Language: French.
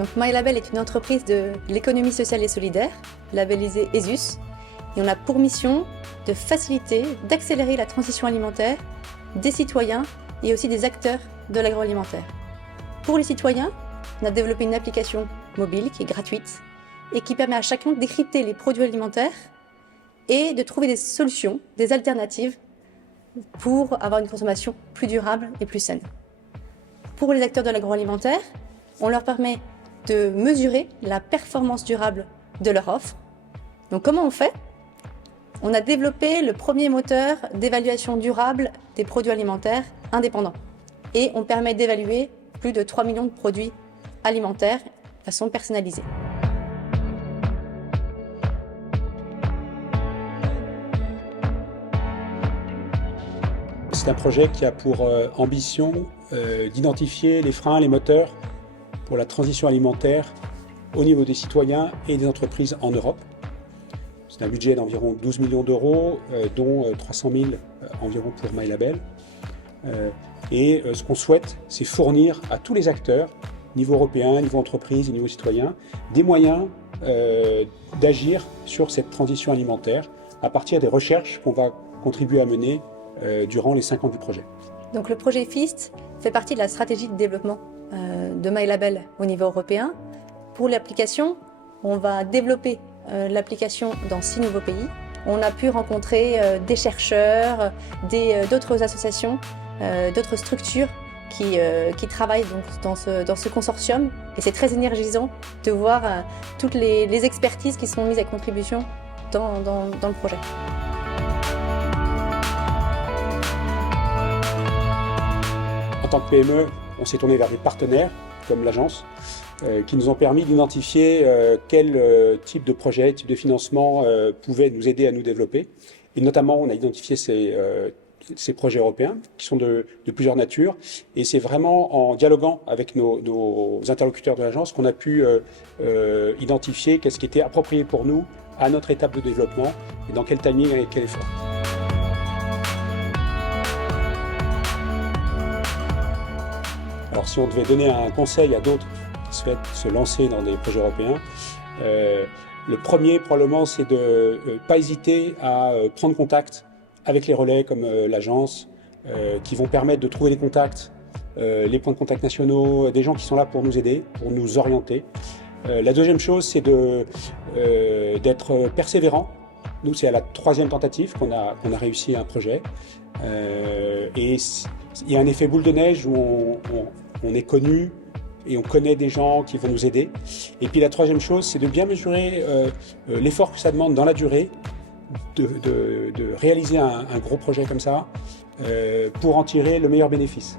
Donc MyLabel est une entreprise de l'économie sociale et solidaire, labellisée ESUS, et on a pour mission de faciliter, d'accélérer la transition alimentaire des citoyens et aussi des acteurs de l'agroalimentaire. Pour les citoyens, on a développé une application mobile qui est gratuite et qui permet à chacun de décrypter les produits alimentaires et de trouver des solutions, des alternatives pour avoir une consommation plus durable et plus saine. Pour les acteurs de l'agroalimentaire, on leur permet de mesurer la performance durable de leur offre. Donc comment on fait ? On a développé le premier moteur d'évaluation durable des produits alimentaires indépendants. Et on permet d'évaluer plus de 3 millions de produits alimentaires de façon personnalisée. C'est un projet qui a pour ambition d'identifier les freins, les moteurs pour la transition alimentaire au niveau des citoyens et des entreprises en Europe. C'est un budget d'environ 12 millions d'euros, dont 300 000 environ pour MyLabel. Et ce qu'on souhaite, c'est fournir à tous les acteurs, niveau européen, niveau entreprise et niveau citoyen, des moyens d'agir sur cette transition alimentaire à partir des recherches qu'on va contribuer à mener durant les 5 ans du projet. Donc le projet FEAST fait partie de la stratégie de développement de MyLabel au niveau européen. Pour l'application, on va développer l'application dans 6 nouveaux pays. On a pu rencontrer des chercheurs, d'autres associations, d'autres structures qui travaillent donc dans ce consortium. Et c'est très énergisant de voir toutes les expertises qui sont mises à contribution dans le projet. En tant que PME, on s'est tourné vers des partenaires, comme l'agence, qui nous ont permis d'identifier quel type de projet, type de financement pouvait nous aider à nous développer. Et notamment, on a identifié ces projets européens, qui sont de plusieurs natures. Et c'est vraiment en dialoguant avec nos interlocuteurs de l'agence qu'on a pu identifier qu'est-ce qui était approprié pour nous à notre étape de développement et dans quel timing et quel effort. Alors si on devait donner un conseil à d'autres qui souhaitent se lancer dans des projets européens, le premier probablement c'est de ne pas hésiter à prendre contact avec les relais comme l'agence, qui vont permettre de trouver les contacts, les points de contact nationaux, des gens qui sont là pour nous aider, pour nous orienter. La deuxième chose c'est d'être persévérant. Nous c'est à la 3e tentative qu'on a réussi un projet. Et il y a un effet boule de neige où on est connu et on connaît des gens qui vont nous aider. Et puis la 3e chose, c'est de bien mesurer l'effort que ça demande dans la durée de réaliser un gros projet comme ça pour en tirer le meilleur bénéfice.